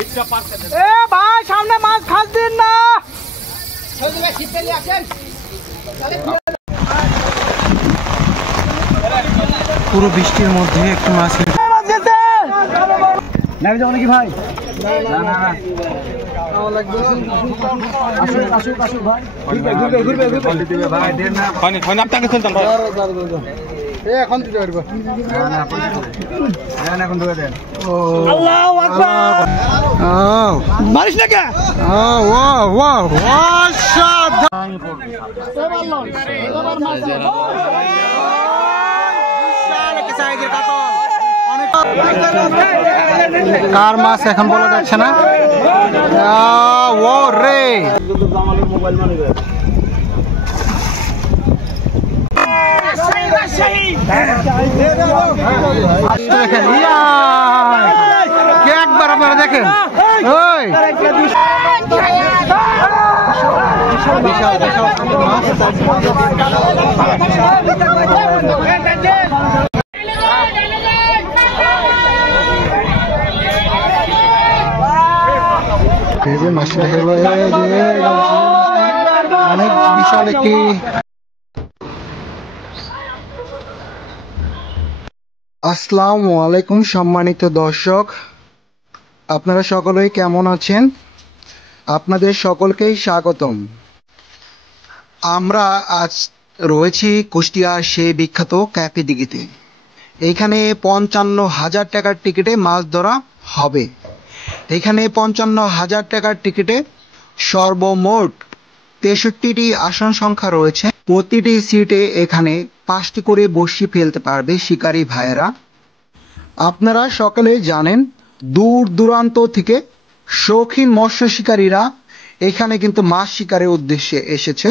এ ভাই সামনে মাছ খাস দিন না। পুরো বৃষ্টির মধ্যে একটু মাছ নামে যাবো নাকি ভাই? এখন দিতে পারবো। এখন ধরে দেন। আল্লাহু আকবার। মারিস না কে? কার মাছ এখন বলা যাচ্ছে না। ও রে দেখেন একবার আপনারা দেখেন ওই বিশাল বিশাল মাছ। অনেক বিশাল একটি আসসালামু আলাইকুম সম্মানিত দর্শক, আপনারা সকলেই কেমন আছেন? আপনাদের সকলকেই স্বাগতম। আমরা আজ রয়েছি কুষ্টিয়া সেই বিখ্যাত ক্যাফে দিঘিতে। এইখানে 55,000 টাকার টিকিটে মাছ ধরা হবে। এখানে 55,000 টাকার টিকিটে সর্বমোট 63টি আসন সংখ্যা রয়েছে। প্রতিটি সিটে এখানে 5টি করে বড়শি ফেলতে পারবে শিকারী ভাইয়েরা। আপনারা সকলে জানেন দূর দূরান্ত থেকে শৌখিন মৎস্য শিকারীরা এখানে কিন্তু মাছ শিকারের উদ্দেশ্যে এসেছে।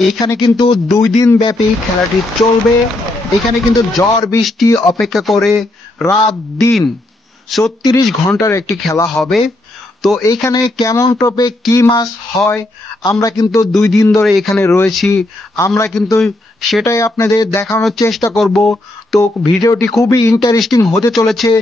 এখানে কিন্তু 2 দিন ব্যাপী খেলাটি চলবে। এখানে কিন্তু ঝড় বৃষ্টি অপেক্ষা করে রাত দিন 36 ঘন্টার একটি খেলা হবে। তো এখানে কেমন টোপে কি মাছ হয় আমরা কিন্তু 2 দিন ধরে এখানে রয়েছি, আমরা কিন্তু সেটাই আপনাদের দেখানোর চেষ্টা করব। তো ভিডিওটি খুবই ইন্টারেস্টিং হতে চলেছে।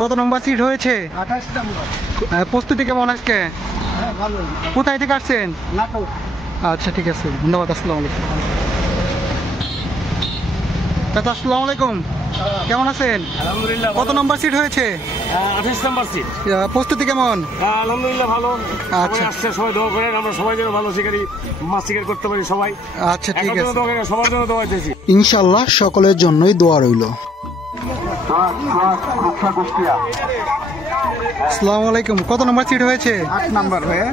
কত নম্বর সিট হয়েছে? 28 নম্বর। প্রস্তুতি কেমন আজকে? ভালো। কোথায় থেকে আসছেন? নাটক। আচ্ছা ঠিক আছে, ধন্যবাদ। আসসালামু আলাইকুম। চাচা আসসালামু আলাইকুম, কেমন আছেন? আলহামদুলিল্লাহ। কত নম্বর সিট হয়েছে? 28 নম্বর সিট। প্রস্তুতি কেমন? আলহামদুলিল্লাহ ভালো। আচ্ছা আসছে সবাই দোয়া করেন, আমরা সবাই যেন ভালো শিকারি মাছ শিকার করতে পারি সবাই। আচ্ছা ঠিক আছে, সবার জন্য দোয়া চাইছি ইনশাআল্লাহ সকলের জন্যই দোয়া রইল। আসসালামু আলাইকুম, কত নম্বর সিট হয়েছে? 8 নম্বর হয়ে।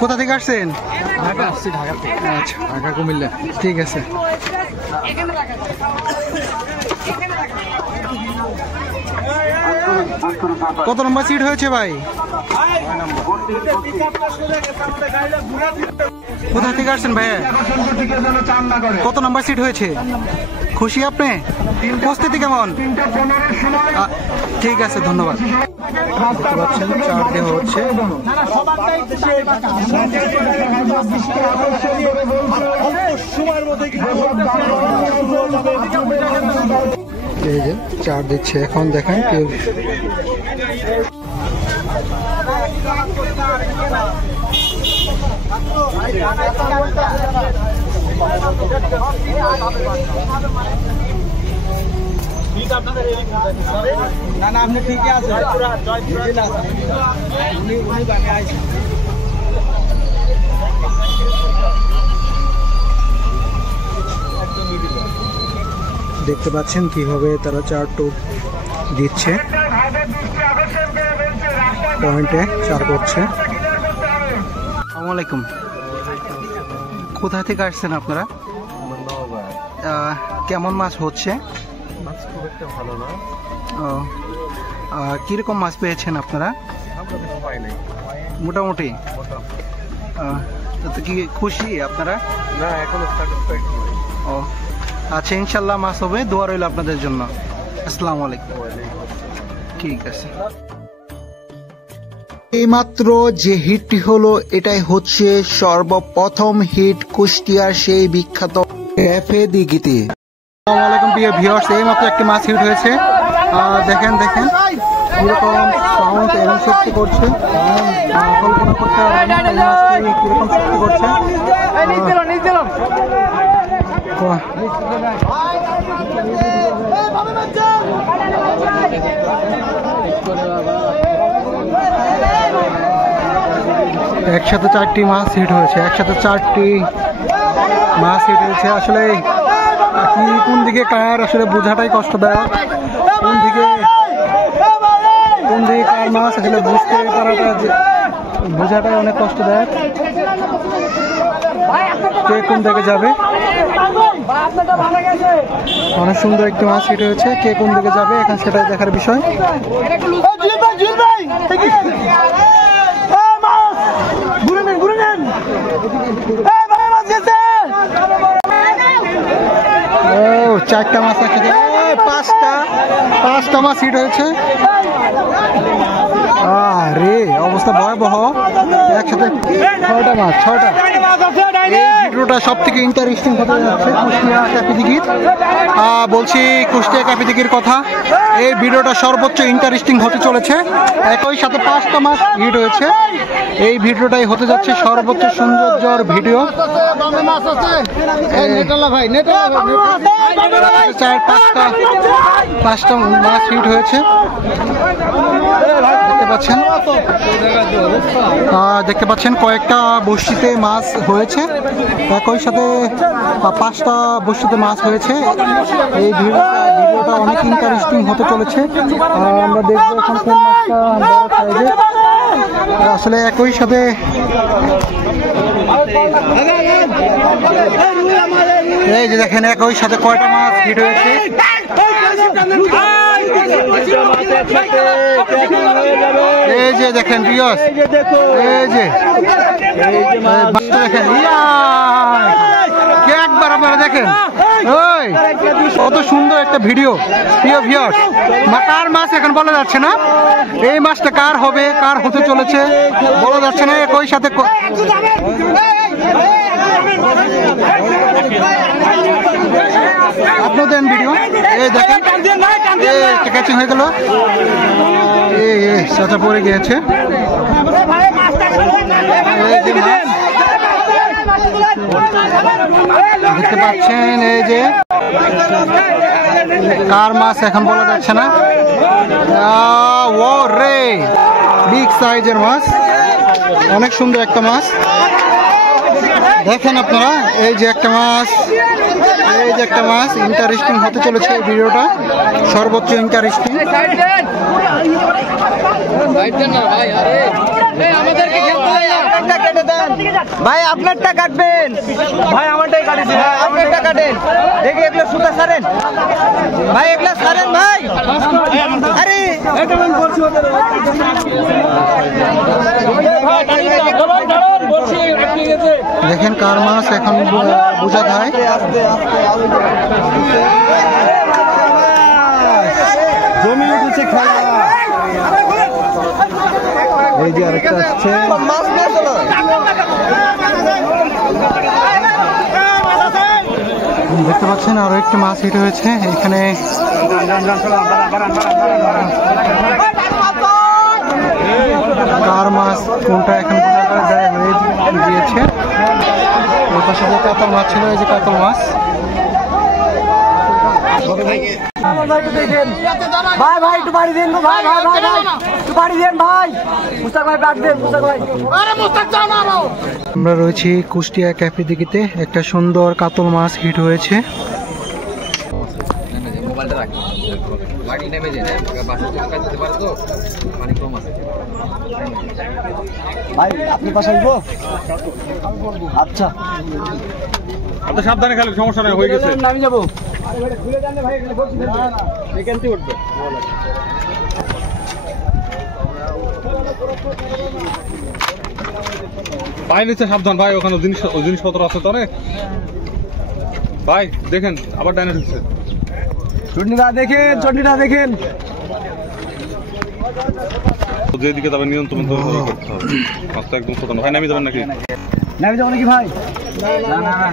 কোথা থেকে আসছেন? ঢাকা আসছি, ঢাকা থেকে। আচ্ছা, ঢাকা কুমিল্লা, ঠিক আছে। কত নম্বর সিট হয়েছে ভাই? কোথা থেকে আসছেন ভাইয়া? কত নম্বর সিট হয়েছে? খুশি আপনি? প্রস্তুতি কেমন? ঠিক আছে, ধন্যবাদ। দেখতে পাচ্ছেন চার দেওয়া হচ্ছে। এই যে চার দিচ্ছে এখন, দেখেন কেউ না না, আপনি ঠিকই আছেন। দেখতে পাচ্ছেন কিভাবে তারা চার টোপ দিচ্ছে। পয়েন্টে চার করছে। আসসালামু আলাইকুম, কোথা থেকে আসছেন আপনারা? কেমন মাছ হচ্ছে? মাছ খুব একটা ভালো না। কিরকম মাছ পেয়েছেন আপনারা? মোটামুটি। তো কি খুশি আপনারা? না, এখনো স্যাটিসফাইড নই। ও আচ্ছা, ইনশাল্লাহ মাছ হবে, দোয়া রইল আপনাদের জন্য। আসসালামু আলাইকুম। ঠিক আছে। এইমাত্র যে হিটটি হলো এটাই হচ্ছে সর্বপ্রথম হিট কুষ্টিয়ার সেই বিখ্যাত ক্যাফে দিঘিতে। আসসালামু আলাইকুম প্রিয় ভিউয়ার্স, এইমাত্র একটি মাছ হিট হয়েছে। দেখেন দেখেন কিরকম সাউন্ড এবং শক্তি করছে, কল্পনা করতে পারবেন কিরকম শক্তি করছে। একসাথে 4টি মাছ হিট হয়েছে, একসাথে 4টি মাছ হিট হয়েছে। আসলে কি কোন দিকে কার আসলে বোঝাটাই কষ্টদায়ক, কোন দিকে কার মাছ আসলে বুঝতে পারাটা বোঝাটাই অনেক কষ্টদায়ক। কে কোন দিকে যাবে, অনেক সুন্দর একটি মাছ হিট হয়েছে, কে কোন দিকে যাবে এখন সেটাই দেখার বিষয়। ও 4টা মাছ একসাথে, 5টা মাছ হিট হয়েছে। আরে অবস্থা ভয়াবহ, একসাথে 6টা মাছ, 6টা। এই ভিডিওটা সব থেকে ইন্টারেস্টিং হতে যাচ্ছে কুষ্টিয়া ক্যাফে দিঘির। বলছি কুষ্টিয়া ক্যাফে দিঘির কথা, এই ভিডিওটা সর্বোচ্চ ইন্টারেস্টিং হতে চলেছে। একই সাথে 5টা মাছ হিট হয়েছে। এই ভিডিওটাই হতে যাচ্ছে সর্বোচ্চ সৌন্দর্যর ভিডিও। 5টা মাছ হিট হয়েছে, দেখতে পাচ্ছেন কয়েকটা বড়শিতে মাছ হয়েছে, একই সাথে 5টা বড়শিতে মাছ হয়েছে। এই ভিডিওটা অনেক ইন্টারেস্টিং হতে চলেছে। আমরা দেখবো এখন কোন মাছটা বড় সাইজে। আসলে একই সাথে এই যে দেখেন একই সাথে কয়টা মাছ হিট হয়েছে। এই যে দেখেন ভিউয়ার্স, এই যে দেখেন একবার আপনারা দেখেন, ওই কত সুন্দর একটা ভিডিও। প্রিয় ভিউয়ার্স, কার মাছ এখন বলা যাচ্ছে না, এই মাছটা কার হবে, কার হতে চলেছে বলা যাচ্ছে না। একই সাথে আপনি দেন ভিডিও, এই দেখেন ক্যাচিং হয়ে গেল, চাচা পড়ে গিয়েছে। দেখতে পাচ্ছেন এই যে কার মাছ এখন বলা যাচ্ছে না। ও রে, বিগ সাইজের মাছ, অনেক সুন্দর একটা মাছ। দেখেন আপনারা, এই যে একটা মাছ, এই যে একটা মাছ। ইন্টারেস্টিং হতে চলেছে এই ভিডিওটা, সর্বোচ্চ ইন্টারেস্টিং। ভাই আপনারটা কাটবেন, ভাই আমারটাই কাটেছি, ভাই আপনারটা কাটেন। দেখি এগুলো সুতা সারেন ভাই, এগুলো সারেন ভাই। আরে দেখেন কার মাছ এখন বোঝা যায়। জমি উঠেছে খেলা। এই যে আরেকটা আসছে, দেখতে পাচ্ছেন আরো একটা মাছ হিট হয়েছে এখানে। কার মাছ কোনটা এখন হয়ে গিয়েছে। ওটার সাথে কাতল মাছ ছিল, এই যে কাতল মাছ। ভাই ভাই একটু বাড়ি দেন, ভাই ভাই ভাই ভাই একটু বাড়ি দেন ভাই। মুস্তাক ভাই ব্যাগ দেন, মুস্তাক ভাই। আরে মুস্তাক যাও না। আমরা রয়েছি কুষ্টিয়া ক্যাফে দিঘিতে, একটা সুন্দর কাতল মাছ হিট হয়েছে। পানি নেমে যায় না, বাসা থেকে কাজ দিতে পারো তো পানি কম আছে। ভাই আপনি পাশে আসবো? আচ্ছা আপনি সাবধানে খেলেন, সমস্যা নাই, হয়ে গেছে। আমি যাবো। ভাই নিচে সাবধান ভাই, ওখানে জিনিসপত্র আছে তো অনেক। ভাই দেখেন আবার ডাইনে ঢুকছে। চটনিটা দেখেন, চটনিটা দেখেন। যেদিকে যাবেন নিয়ন্ত্রণ করতে হবে, রাস্তা একদম ছোট না। ভাই নামিয়ে যাবেন নাকি? নামে যাবো নাকি ভাই? না না না,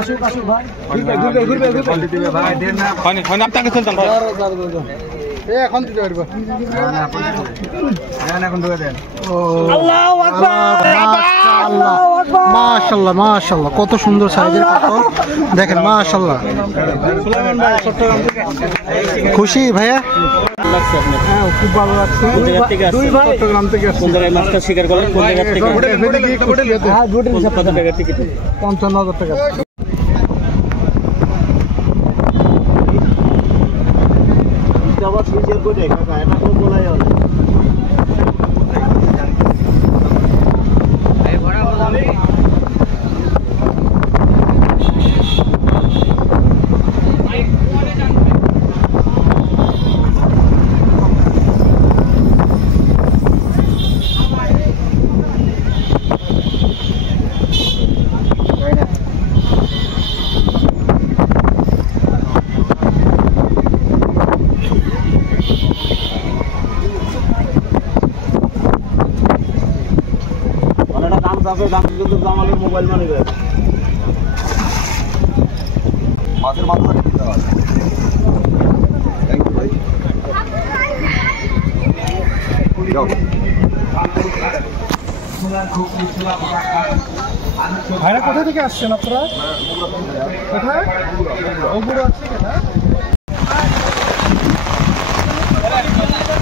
আসুক আসুক ভাই। ঘুরবে ভাই, দেন না। হয়নি হয়নি, আপনি আগে চলতেন ভাই। এখন দিতে পারবো। এখন ঢুকে দেন। আল্লাহু আকবার, মাশাআল্লাহ মাশাআল্লাহ, কত সুন্দর সাইজের কাতল দেখেন, মাশাআল্লাহ। খুশি ভাইয়া? হ্যাঁ খুব ভালো লাগছে। দুই ভাই চট্টগ্রাম থেকে আসছে। কোন জায়গায় মাছটা শিকার করলেন? কোন জায়গা থেকে? হ্যাঁ দুটো কত টাকার টিকিট? 55,000 টাকা। মোবাইল মানি মাছের মাথা দিতে হবে। ভাইরা কোথা থেকে আসছেন আপনারা? কোথায়? ওগুলো আছে না?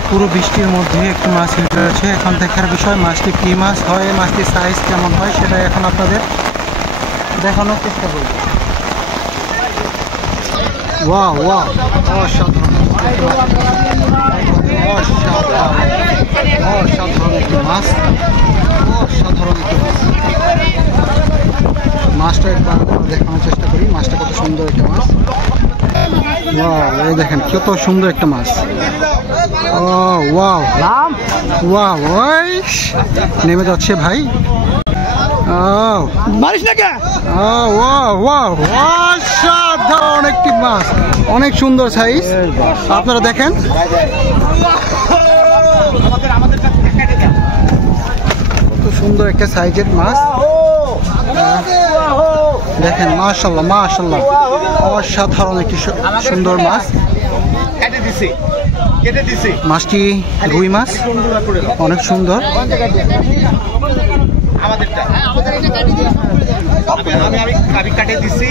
পুরো বৃষ্টির মধ্যে একটি মাছ হিট রয়েছে। এখন দেখার বিষয় মাছটি কী মাছ হয়, মাছটির সাইজ কেমন হয় সেটা এখন আপনাদের দেখানোর চেষ্টা করব। ওয়াও ওয়াও, অসাধারণ অসাধারণ একটি মাছ, অসাধারণ একটি মাছ। মাছটা একবার দেখানোর চেষ্টা করি, মাছটা কত সুন্দর একটা মাছ। ওয়াও, এই দেখেন কত সুন্দর একটা মাছ। ও ওয়াও ওয়াও, ওই নেমে যাচ্ছে ভাই। মারিস না কে? ওয়াও ওয়াও, অসাধারণ একটি মাছ, অনেক সুন্দর সাইজ। আপনারা দেখেন কত সুন্দর একটা সাইজের মাছ। দেখেন মাশাআল্লাহ মাশাআল্লাহ, অসাধারণ একটি সুন্দর মাছ। মাছটি রুই মাছ, অনেক সুন্দর। আমি কাটে দিচ্ছি,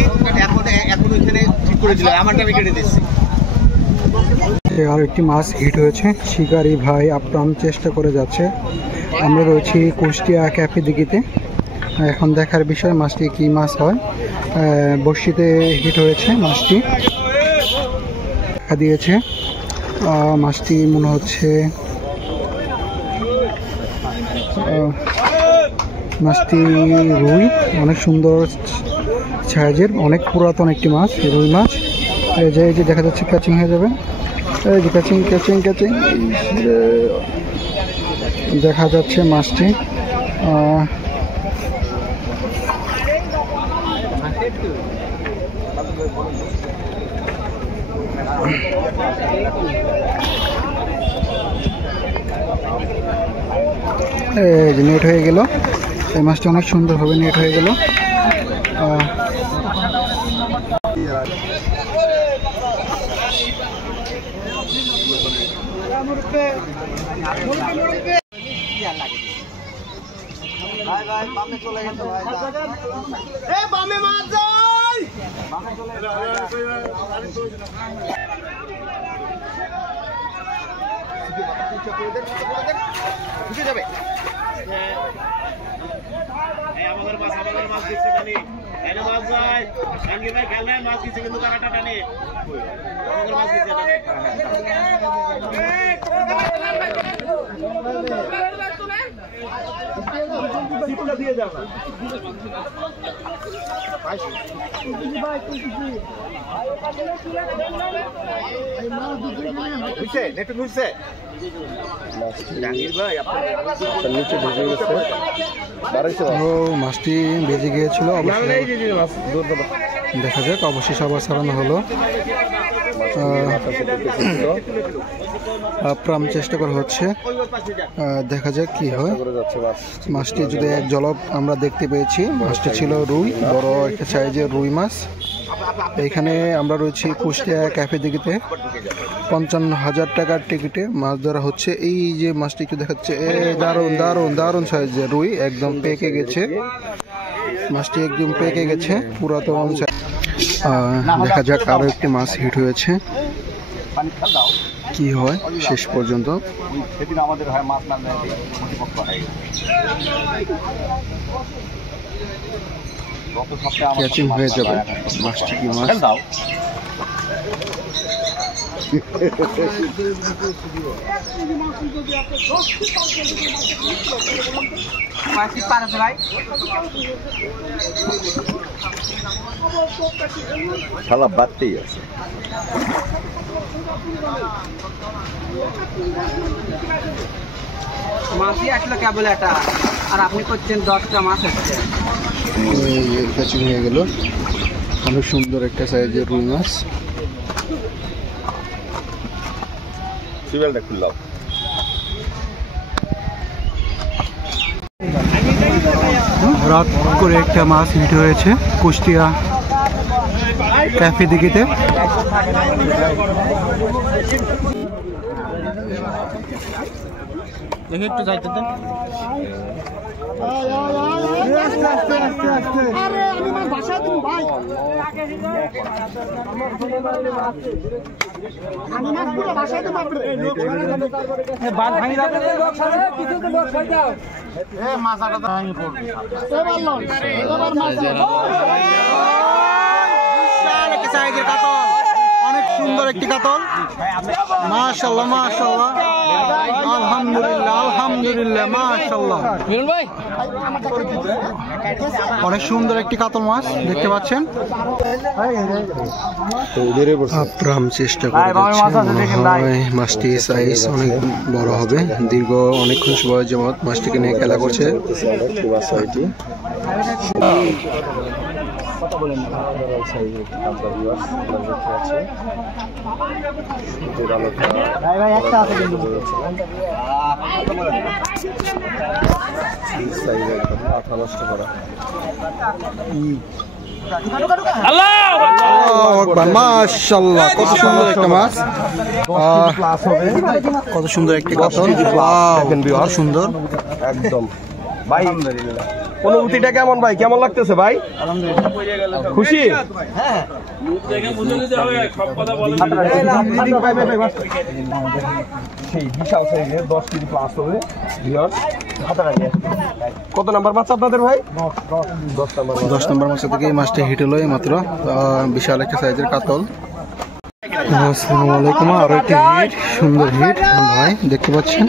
এখন ওইখানে ঠিক করে দিলাম, আমারটা আমি কেটে দিচ্ছি। আর একটি মাছ হিট হয়েছে, শিকারি ভাই আপ্রাণ চেষ্টা করে যাচ্ছে। আমরা রয়েছি কুষ্টিয়া ক্যাফে দিঘিতে। এখন দেখার বিষয় মাছটি কি মাছ হয়। বড়শিতে হিট হয়েছে, মাছটি দেখা দিয়েছে। মাছটি মনে হচ্ছে মাছটি রুই, অনেক সুন্দর সাইজের, অনেক পুরাতন একটি মাছ, রুই মাছ। এই যে দেখা যাচ্ছে ক্যাচিং হয়ে যাবে, এই যে ক্যাচিং ক্যাচিং ক্যাচিং দেখা যাচ্ছে মাছটি। এই যে নেট হয়ে গেল, এই মাছটা অনেক সুন্দরভাবে নেট হয়ে গেল। মাছটি বেজে গিয়েছিল, দেখা যাক অবশেষে আবার ছাড়ানো হলো। আপ্রাণ চেষ্টা করা হচ্ছে, দেখা যাক কি হয়। মাছটি যদি এক জলব আমরা দেখতে পেয়েছি, মাছটি ছিল রুই, বড় একটা সাইজের রুই মাছ। এখানে আমরা রয়েছি কুষ্টিয়া ক্যাফে দিঘিতে। 55,000 টাকার টিকিটে মাছ ধরা হচ্ছে। এই যে মাছটি একটু দেখাচ্ছে, দারুণ দারুণ দারুণ সাইজের রুই, একদম পেকে গেছে মাছটি, একদম পেকে গেছে পুরাতন। দেখা যাক আরো একটি মাছ হিট হয়েছে, কি হয় শেষ পর্যন্ত। ক্যাচিং হয়ে যাবে মাছটি, কি মাছ শালা বাড়তেই আছে। মাছই আসলো কেবল এটা, আর আপনি করছেন 10টা মাছ হচ্ছে। ক্যাচিং হয়ে গেল, অনেক সুন্দর একটা সাইজের রুই মাছ। সিরিয়ালটা খুললাম। রাত করে একটা মাছ হিট হয়েছে কুষ্টিয়া ক্যাফে দিঘিতে। দেখি একটু যাইতে দেন। অনেক সুন্দর একটি কাতল, মাশাআল্লাহ মাশাআল্লাহ, আলহামদুলিল্লাহ আলহামদুলিল্লাহ, মাশাআল্লাহ অনেক সুন্দর একটি কাতল মাছ দেখতে পাচ্ছেন। আপ্রাণ চেষ্টা করে মাছটি সাইজ অনেক বড় হবে, দীর্ঘ অনেকক্ষণ সময় যাবত মাছটিকে নিয়ে খেলা করছে। মাশাআল্লাহ কত সুন্দর একটা মাছ, কত সুন্দর একটি কাতল, কত সুন্দর একদম ভাই। অনুভূতিটা কেমন ভাই, কেমন লাগতেছে ভাই? খুশি? সেই বিশাল সাইজের 10 কেজি প্লাস হবে। কত নাম্বার মাছ আপনাদের ভাই? 10 নম্বর মাছ থেকে এই মাছটা হিট হলো মাত্র, বিশাল একটা সাইজের কাতল। আসসালামু আলাইকুম, আরো একটি হিট, সুন্দর হিট ভাই দেখতে পাচ্ছেন।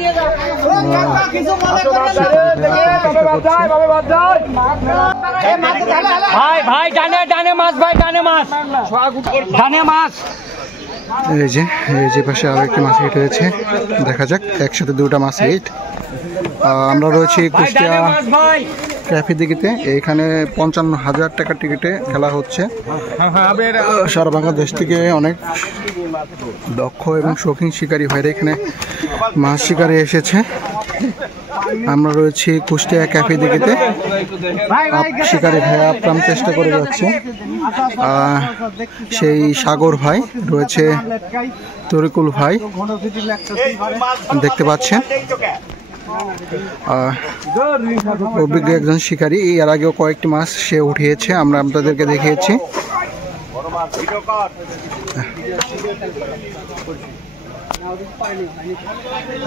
ভাই ভাই ডানে ডানে মাছ, ভাই ডানে মাছ, ডানে মাছ। এই যে পাশে আরো একটি মাছ হিট হয়েছে, দেখা যাক একসাথে দুটা মাছ হিট। আমরা রয়েছি কুষ্টিয়া ক্যাফে দিঘিতে। এখানে 55,000 টাকার টিকিটে খেলা হচ্ছে। সারা বাংলাদেশ থেকে অনেক দক্ষ এবং শৌখিন শিকারী ভাইরা এখানে মাছ শিকারে এসেছে। আমরা রয়েছি কুষ্টিয়া ক্যাফে দিঘিতে, শিকারী ভাই আপ্রাণ চেষ্টা করে যাচ্ছে। সেই সাগর ভাই রয়েছে, তরিকুল ভাই দেখতে পাচ্ছেন, অভিজ্ঞ একজন শিকারী। এর আগেও কয়েকটি মাছ সে উঠিয়েছে, আমরা আপনাদেরকে দেখিয়েছি।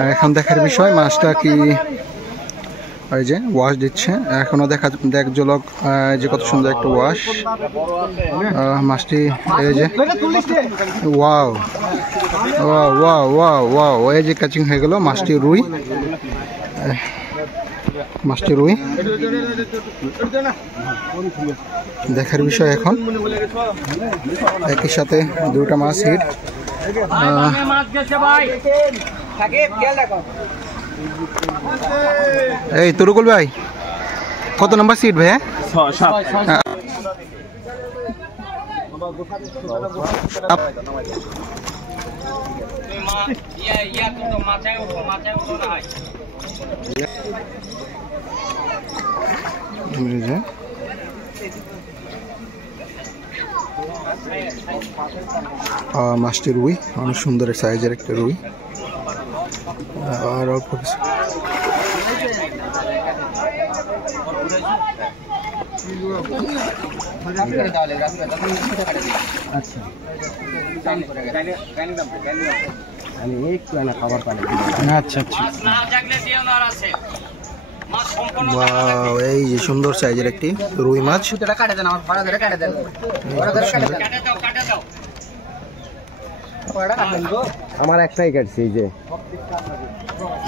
এখন দেখার বিষয় মাছটা কি এই যে ওয়াশ দিচ্ছে এখনো দেখ ঝলক যে কত সুন্দর একটা ওয়াশ মাছটি এই যে wow wow wow wow wow এই যে ক্যাচিং হয়ে গেল মাছটি রুই দেখার বিষয় এখন একই সাথে দুটো মাছ হিট এই তরুকুল ভাই কত নাম্বার সিট ভাই? মাছটি রুই অনেক সুন্দর সাইজের একটা রুই আর অল্প কিছু আচ্ছা এই যে সুন্দর সাইজের একটি রুই মাছ আমার একটাই কাটছি এই যে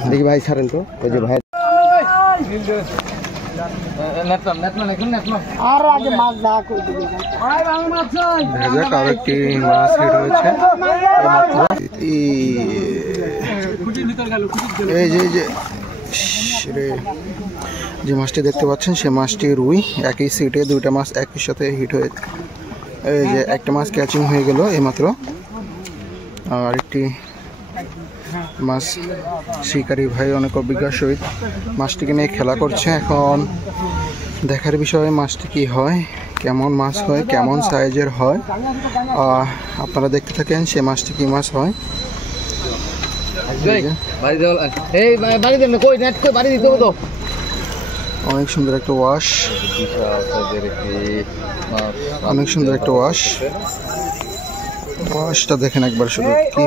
দেখি ভাই ছাড়েন তো ওই যে ভাই আরেকটি মাছ হিট হয়েছে এই যে মাছটি দেখতে পাচ্ছেন সে মাছটি রুই একই সিটে দুইটা মাছ একই সাথে হিট হয়ে এই যে একটা মাছ ক্যাচিং হয়ে গেল এইমাত্র আর একটি মাছ শিকারী ভাই অনেক অভিজ্ঞতার সহিত মাছটিকে নিয়ে খেলা করছে এখন দেখার বিষয়ে মাছটি কি হয় কেমন মাছ হয় কেমন সাইজের হয় আপনারা দেখতে থাকেন সে মাছটি কি মাছ হয় অনেক সুন্দর একটা ওয়াশ ওয়াশটা দেখেন একবার শুধু কি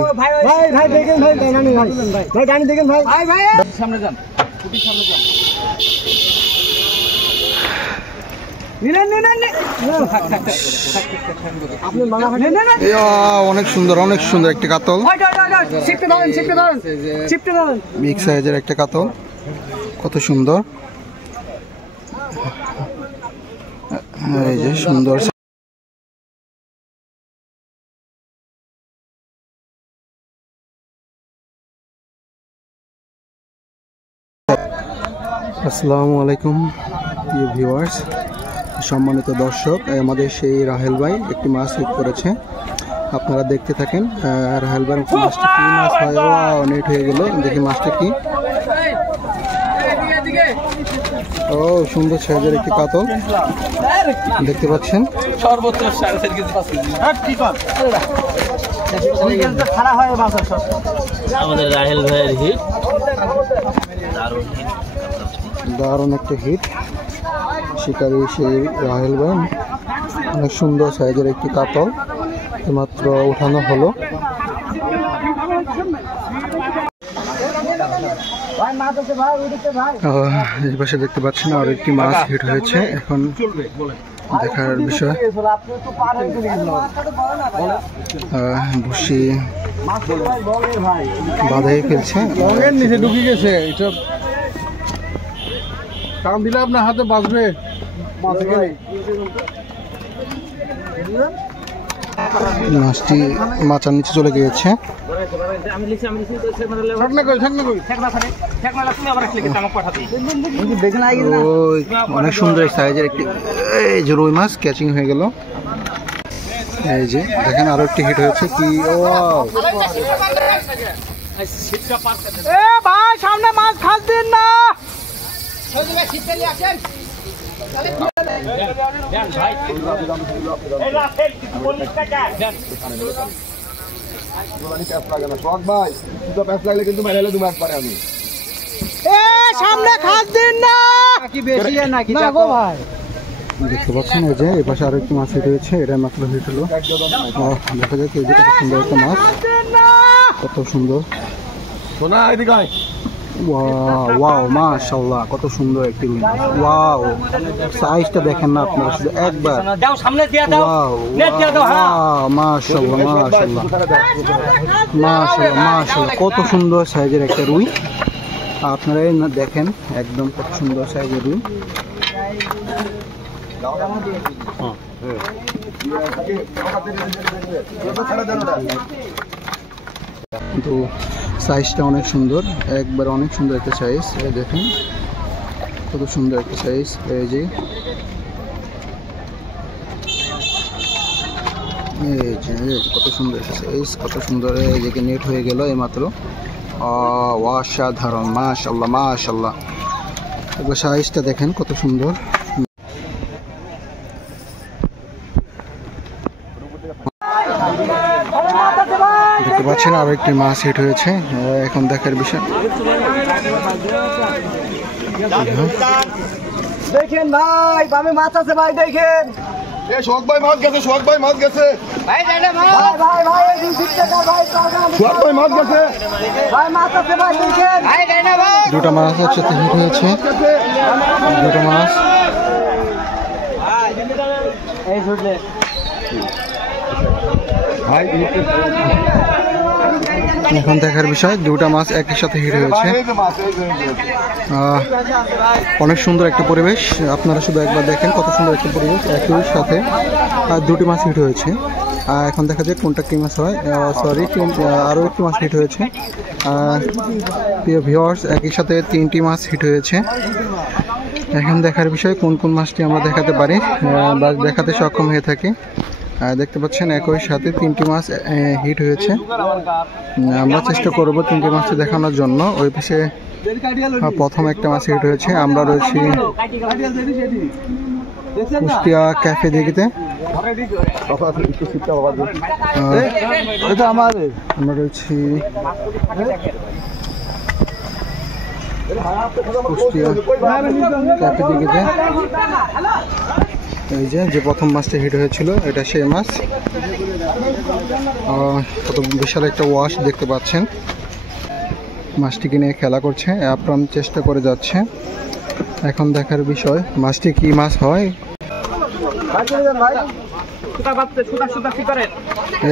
অনেক সুন্দর একটা কাতল বিগ সাইজের একটা কাতল কত সুন্দর এই যে সুন্দর আসসালামু আলাইকুম প্রিয় ভিউয়ার্স সম্মানিত দর্শক আমাদের সেই রাহেল ভাই একটি মাছ হিট করেছে আপনারা দেখতে থাকেন রাহেল ভাই মাছটা কি মাছ হয় নেট হয়ে গেল দেখি মাছটা কি ও সুন্দর সাইজের একটি কাতল দেখতে পাচ্ছেন আমাদের রাহেল ভাইয়ের হিট দারুণ একটা হিট শিকারী সেই রাহেল ভাই অনেক সুন্দর সাইজের একটি কাতল মাত্র উঠানো হলো এই পাশে দেখতে পাচ্ছেন আর একটি মাছ হিট হয়েছে এখন দেখার বিষয় ভুসি বাঁধাই ফেলছে নিচে ঢুকে গেছে এটা কারণ দিলে আপনার হাতে বাঁচবে মাছটি মাচার নিচে চলে গিয়েছে অনেক সুন্দর সাইজের একটি এই যে রুই মাছ ক্যাচিং হয়ে গেল এই যে দেখেন আরো একটি হিট হয়েছে কি ভাই সামনে মাছ খাস দিন না সামনে খাস দিন না কি বেশি নাকি দেখো ভাই দেখতে পাচ্ছেন এই যে এই পাশে আরো একটি মাছ হিট হয়েছে এটা মাত্র হিট হলো দেখা যাক এই যে কত সুন্দর একটা মাছ কত সুন্দর। সোনা এদিকে আয়। ওয়াও মাশাআল্লাহ, কত সুন্দর একটি রুই। ওয়াও, সাইজটা দেখেন না আপনারা শুধু একবার। দাও সামনে দিয়া দাও, নেট দিয়া দাও। হ্যাঁ মাশাআল্লাহ মাশাআল্লাহ মাশাআল্লাহ মাশাআল্লাহ, কত সুন্দর সাইজের একটা রুই। আপনারা দেখেন একদম কত সুন্দর সাইজের রুই। কিন্তু সাইজটা অনেক সুন্দর, একবার অনেক সুন্দর একটা সাইজ। এই দেখেন কত সুন্দর একটা সাইজ। এই যে কত সুন্দর একটা সাইজ, কত সুন্দর। এই যে নেট হয়ে গেল এইমাত্র। অসাধারণ, মাশাআল্লাহ মাশাআল্লাহ। একবার সাইজটা দেখেন কত সুন্দর। দেখতে পাচ্ছেন আরো একটি মাছ হিট হয়েছে। এখন দেখার বিষয়, দেখেন ভাই বামে মাছ আছে ভাই, দেখেন শোক ভাই মাছ গেছে, শোক ভাই মাছ গেছে, ভাই যাই না ভাই ভাই ভাই এই দিকটা না ভাই, শোক ভাই মাছ গেছে, ভাই মাছ আছে ভাই, দেখেন ভাই যাই না ভাই। দুটো মাছ একসাথে হিট হয়েছে, দুটো মাছ। এই ছুটলে ভাই এখন দেখার বিষয়, দুটা মাছ একই সাথে হিট হয়েছে। অনেক সুন্দর একটা পরিবেশ, আপনারা শুধু একবার দেখেন কত সুন্দর একটা পরিবেশ। একই সাথে দুটি মাছ হিট হয়েছে। এখন দেখা যায় কোনটা কি মাছ হয়। সরি, আরও একটি মাছ হিট হয়েছে। প্রিয় ভিউয়ার্স, একই সাথে তিনটি মাছ হিট হয়েছে। এখন দেখার বিষয় কোন কোন মাছটি আমরা দেখাতে পারি বা দেখাতে সক্ষম হয়ে থাকি। দেখতে পাচ্ছেন একই সাথে তিনটি মাছ হিট হয়েছে। আমরা চেষ্টা করব তিনটি মাছটি দেখানোর জন্য। ওই পাশে প্রথম একটা মাছ হিট হয়েছে। আমরা রয়েছি কুষ্টিয়া ক্যাফে দিঘিতে। আমরা রয়েছি কুষ্টিয়া ক্যাফে দিঘিতে। এই যে প্রথম মাছটা হিট হয়েছিল, এটা সেই মাছ। কত বিশাল একটা ওয়াশ দেখতে পাচ্ছেন। মাছটিকে নিয়ে খেলা করছে, আপ্রাণ চেষ্টা করে যাচ্ছে। এখন দেখার বিষয় মাছটি কি মাছ হয়।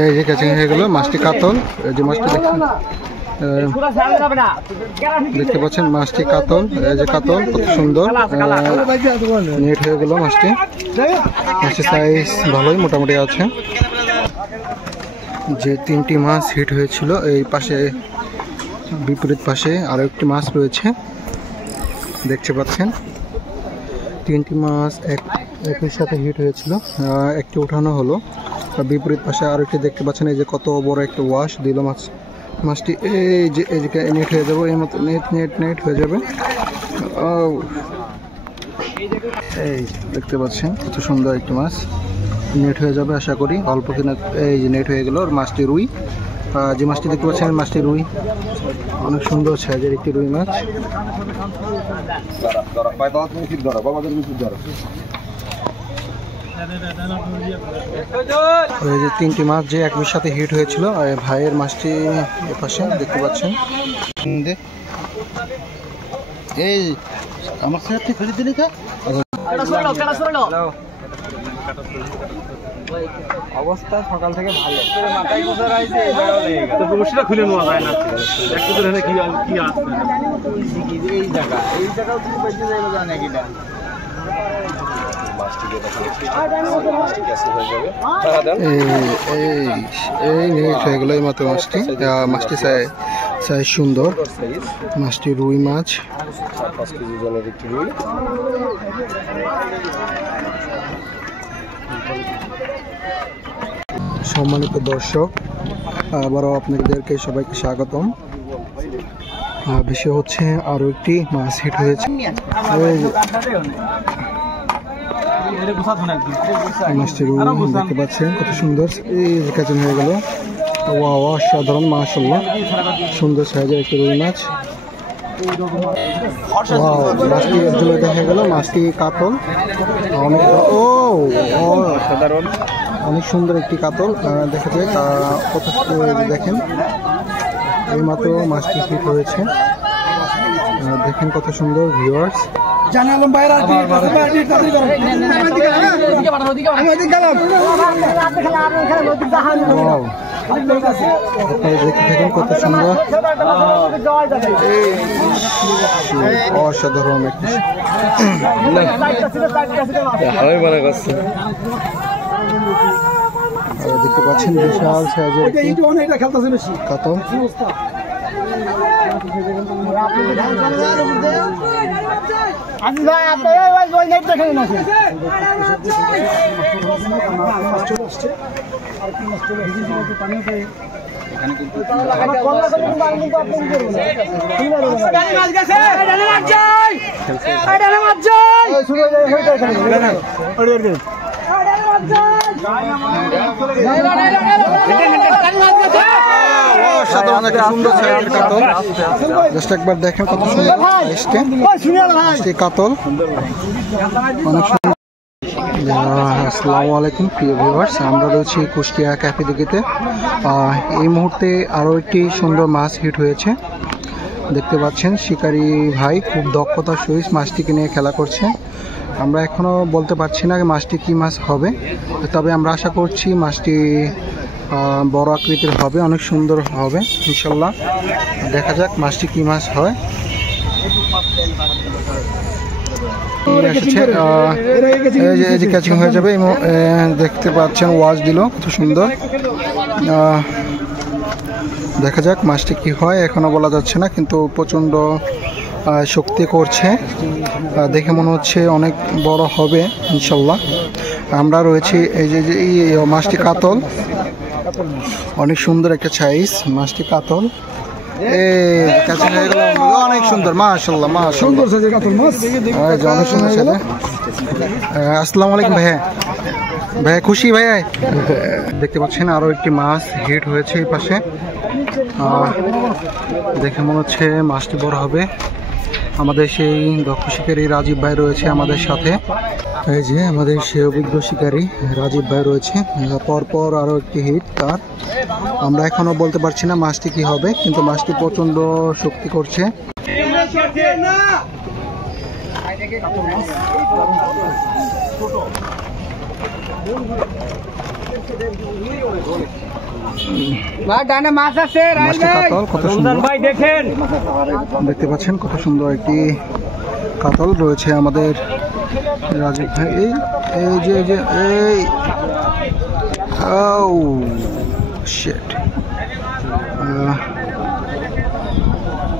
এই যে ক্যাচিং হয়ে গেল, মাছটি কাতল। এই যে মাছটি দেখতে পাচ্ছেন, মাছটি কাতল। এই যে কাতল, কত সুন্দর নেট হয়ে গেল মাছটি। মাছটির সাইজ ভালোই মোটামুটি আছে। যে তিনটি মাছ হিট হয়েছিল, এই পাশে বিপরীত পাশে আরো একটি মাছ রয়েছে দেখতে পাচ্ছেন। তিনটি মাছ একই সাথে হিট হয়েছিল, একটি উঠানো হলো। বিপরীত পাশে আরো একটি দেখতে পাচ্ছেন। এই যে কত বড় একটা ওয়াশ দিল মাছটি। এই যে নেট হয়ে যাবে, এই মতো নেট হয়ে যাবে। এই দেখতে পাচ্ছেন কত সুন্দর একটি মাছ নেট হয়ে যাবে আশা করি অল্প কিনা। এই যে নেট হয়ে গেল, মাছটি রুই। যে মাছটি দেখতে পাচ্ছেন মাছটি রুই, অনেক সুন্দর সাইজের একটি রুই মাছ। এই যে তিনটি মাছ যে একই সাথে হিট হয়েছিল, ভাইয়ের মাছটি এপাশে দেখতে পাচ্ছেন। এই আমার সাথে ফেলে দিলি কা অবস্থা সকাল থেকে ভালো। খুলে নেওয়া যায় না, একটু ধরে কি আছে এই জায়গাও তুমি বেঁচে যাইলো জানে কিনা। এই নেট হয়ে গেল এই মাত্র মাছটি সাইজ সুন্দর। মাছটি রুই মাছ। সম্মানিত দর্শক, আবারও আপনাদেরকে সবাইকে স্বাগতম। বিষয় হচ্ছে আরো একটি মাছ হিট হয়েছে। মাছটি রুই দেখতে পাচ্ছেন কত সুন্দর। এই যে কাজ হয়ে গেল, অসাধারণ মাশাআল্লাহ, সুন্দর সাইজের একটি রুই মাছ। মাছটি একজনে দেখা গেল, মাছটি কাতল। অনেক সুন্দর একটি কাতল দেখা যায়। কত দেখেন এইমাত্র মাছটি হিট হয়েছে। দেখেন কত সুন্দর ভিউয়ার্স। জানালাম বাইরে আপনারা দেখতে থাকেন কত সুন্দর, অসাধারণ একটি দেখতে পাচ্ছেন বিশাল সাইজের কাতল। সাধারণ একটা সুন্দর সাইজের কাতল। জাস্ট একবার দেখেন কত সুন্দর সাইজটি কাতল, অনেক সুন্দর। আসসালামু আলাইকুম প্রিয় ভিউয়ার্স, আমরা রয়েছি কুষ্টিয়া ক্যাফে দিঘিতে। এই মুহূর্তে আরও একটি সুন্দর মাছ হিট হয়েছে। দেখতে পাচ্ছেন শিকারী ভাই খুব দক্ষতার সহিত মাছটিকে নিয়ে খেলা করছে। আমরা এখনও বলতে পারছি না মাছটি কী মাছ হবে, তবে আমরা আশা করছি মাছটি বড় আকৃতির হবে, অনেক সুন্দর হবে ইনশাল্লাহ। দেখা যাক মাছটি কী মাছ হয়। এই যে ক্যাচিং হয়ে যাবে। দেখতে পাচ্ছেন ওয়াচ দিল কত সুন্দর। দেখা যাক মাছটি কি হয়, এখনো বলা যাচ্ছে না, কিন্তু প্রচণ্ড শক্তি করছে, দেখে মনে হচ্ছে অনেক বড় হবে ইনশাল্লাহ। আমরা রয়েছি এই যে মাছটি কাতল, অনেক সুন্দর একটা সাইজ মাছটি কাতল। অনেক সুন্দর মাশাআল্লাহ, মাশাআল্লাহ অনেক সুন্দর সাইজ। আসসালামু আলাইকুম ভাইয়া। ভাইয়া খুশি ভাইয়া? দেখতে পাচ্ছেন আরো একটি মাছ হিট হয়েছে এই পাশে। দেখে মনে হচ্ছে মাছটি বড় হবে। আমাদের সেই দক্ষ শিকারী রাজীব ভাই রয়েছে আমাদের সাথে। এই যে আমাদের সেই অভিজ্ঞ শিকারী রাজীব ভাই রয়েছে। পরপর আরো একটি হিট তার। আমরা এখনো বলতে পারছি না মাছটি কি হবে, কিন্তু মাছটি প্রচন্ড শক্তি করছে। দেখতে পাচ্ছেন কত সুন্দর একটি কাতল রয়েছে আমাদের রাজীব ভাই। এই যে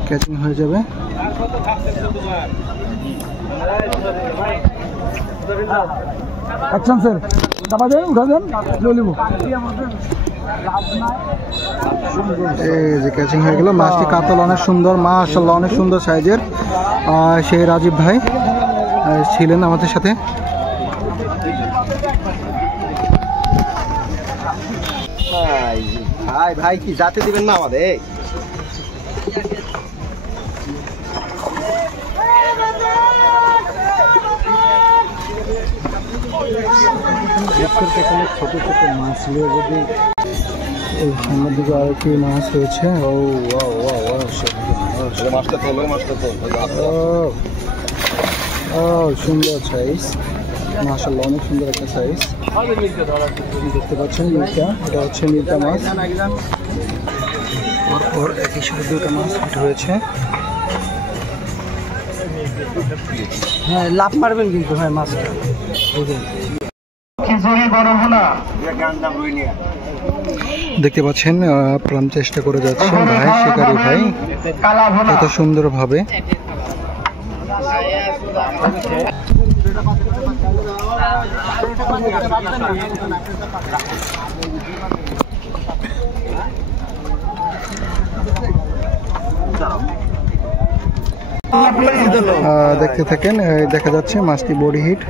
ক্যাচিং হয়ে যাবে। অ্যাকশন স্যার, দাবা দেন, উঠা দেন, ললিব। এই যে ক্যাচিং হয়ে গেল। মাছটি কাতল অনেক সুন্দর, মাশাআল্লাহ অনেক সুন্দর সাইজের। সেই রাজীব ভাই ছিলেন আমাদের সাথে। ভাই ভাই কি যাতে দিবেন না আমাদের? ছোট ছোট মাছ নিয়ে যদি এই সামনের দিকে আর একটি মাছ রয়েছে। সুন্দর সাইজ, মাশাআল্লাহ অনেক সুন্দর একটা সাইজ। দেখতে পাচ্ছেন মিল্কা, এটা হচ্ছে মিল্কা মাছ। পরপর একই সাথে দুটো মাছ হিট হয়েছে। হ্যাঁ লাভ মারবেন কিন্তু, হ্যাঁ মাছটা দেখতে পাচ্ছেন প্রাণ চেষ্টা করে যাচ্ছে ভাই শিকারী ভাই কত সুন্দর ভাবে। দেখতে থাকেন, দেখা যাচ্ছে মাছটি বডি হিট।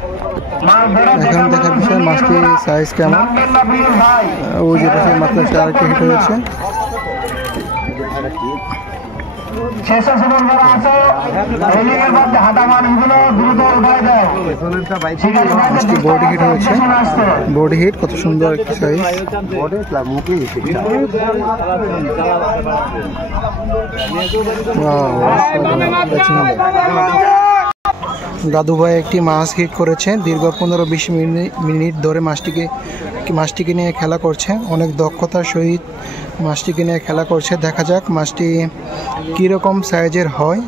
এখন দেখার বিষয় মাছটি সাইজ কেমন। ওই যে পাশে মাত্র আরেকটি হিট হয়েছে। স্বেচ্ছাসেবক যারা আছে রেলিংয়ের মধ্যে হাঁটা মানুষগুলো দ্রুত উঠায় দেয়। মাছটি বডি হিট হয়েছে, বডি হিট কত সুন্দর একটা সাইজ। দাদু ভাই একটি মাছ হিট করেছে, দীর্ঘ 15-20 মিনিট ধরে মাছটিকে নিয়ে খেলা করছে, অনেক দক্ষতার সহিত মাছটিকে নিয়ে খেলা করছে। দেখা যাক মাছটি কীরকম সাইজের হয়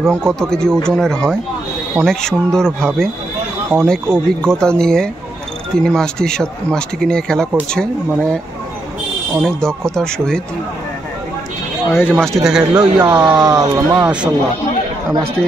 এবং কত কেজি ওজনের হয়। অনেক সুন্দরভাবে অনেক অভিজ্ঞতা নিয়ে তিনি মাছটিকে নিয়ে খেলা করছে, মানে অনেক দক্ষতার সহিত। এই যে মাছটি দেখা গেল, ইয়াল মাশাআল্লাহ। মাছটি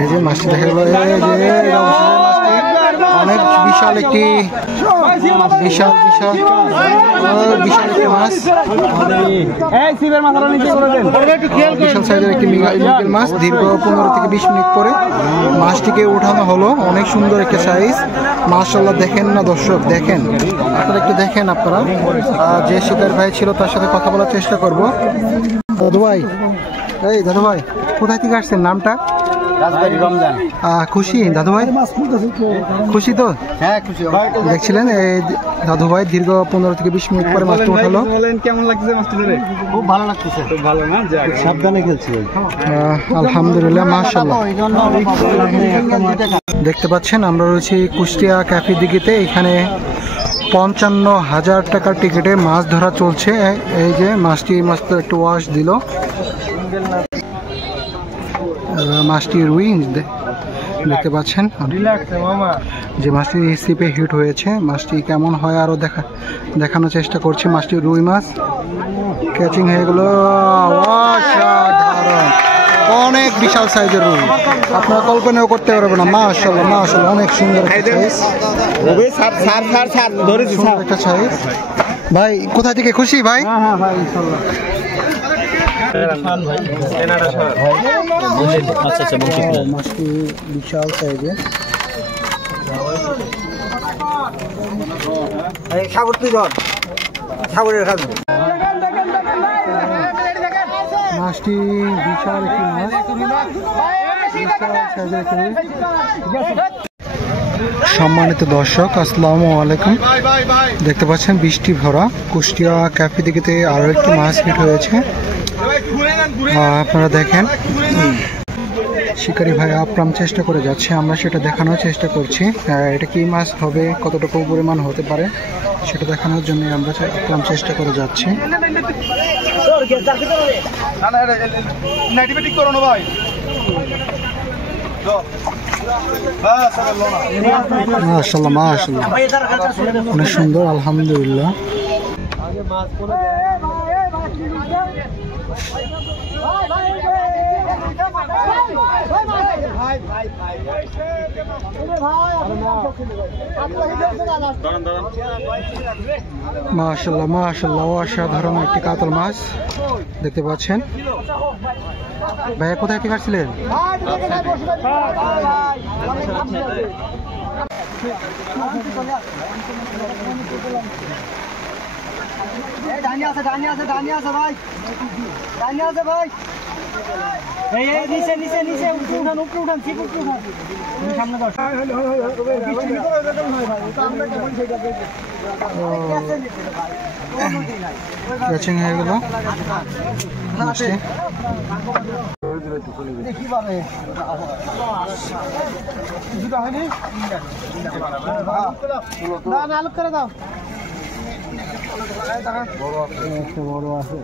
এই যে মাছটি দেখা গেল, অনেক বিশাল একটি বিশাল একটি মাছ, বিশাল সাইজের একটি মৃগেল মাছ। দীর্ঘ 15-20 মিনিট পরে মাছটিকে উঠানো হলো। অনেক সুন্দর একটা সাইজ মাশাআল্লাহ। দেখেন না দর্শক, দেখেন আপনারা একটু দেখেন। আপনারা যে শিকার ভাই ছিল তার সাথে কথা বলার চেষ্টা করব। দাদু ভাই, এই দাদু ভাই কোথায় থেকে আসছেন? নামটা? রমজান। খুশি দাদু ভাই? খুশি তো? হ্যাঁ খুশি। দেখছিলেন এই দাদু ভাই দীর্ঘ 15-20 মিনিট পরে মাছটা উঠালো। কেমন লাগছে মাছটা ধরে? খুব ভালো লাগতেছে। খুব ভালো না? সাবধানে খেলছি। আলহামদুলিল্লাহ মাশাআল্লাহ। দেখতে পাচ্ছেন আমরা রয়েছি কুষ্টিয়া ক্যাফে দিঘিতে। এখানে 55,000 টাকার টিকিটে মাছ ধরা চলছে। এই যে মাছটি একটু ওয়াশ দিল। মাছটি রুই দেখতে পাচ্ছেন, যে মাছটি সিপে হিট হয়েছে। মাছটি কেমন হয় আরো দেখানোর চেষ্টা করছি। মাছটি রুই মাছ ক্যাচিং হয়ে গেল। অনেক বিশাল সাইজের রুই, আপনারা কল্পনাও করতে পারবেন না। মাশাআল্লাহ মাশাআল্লাহ, অনেক সুন্দর একটা সাইজ। ভাই কোথা থেকে? খুশি ভাই? মাছটি বিশাল সাইজের। মাছটি বিশাল একটি মাছ, সম্মানিত দর্শক আসসালামু আলাইকুম। দেখতে পাচ্ছেন বৃষ্টি ভরা কুষ্টিয়া ক্যাফে দিঘিতে আরো একটি মাছ হিট হয়েছে। আপনারা দেখেন শিকারী ভাই আপ্রাণ চেষ্টা করে যাচ্ছে, আমরা সেটা দেখানোর চেষ্টা করছি। এটা কি মাছ হবে, কতটুকু পরিমাণ হতে পারে সেটা দেখানোর জন্য আমরা আপ্রাণ চেষ্টা করে যাচ্ছি। মাশাআল্লাহ মাশাআল্লাহ, অনেক সুন্দর আলহামদুলিল্লাহ। মাশাআল্লাহ মাশাআল্লাহ, অসাধারণ একটি কাতল মাছ দেখতে পাচ্ছেন। ভাইয়া কোথায় থেকে আসছিলেন? ক্যাচিং হয়ে গেল মাছটি। আলোক করে দাও, বড় আছে।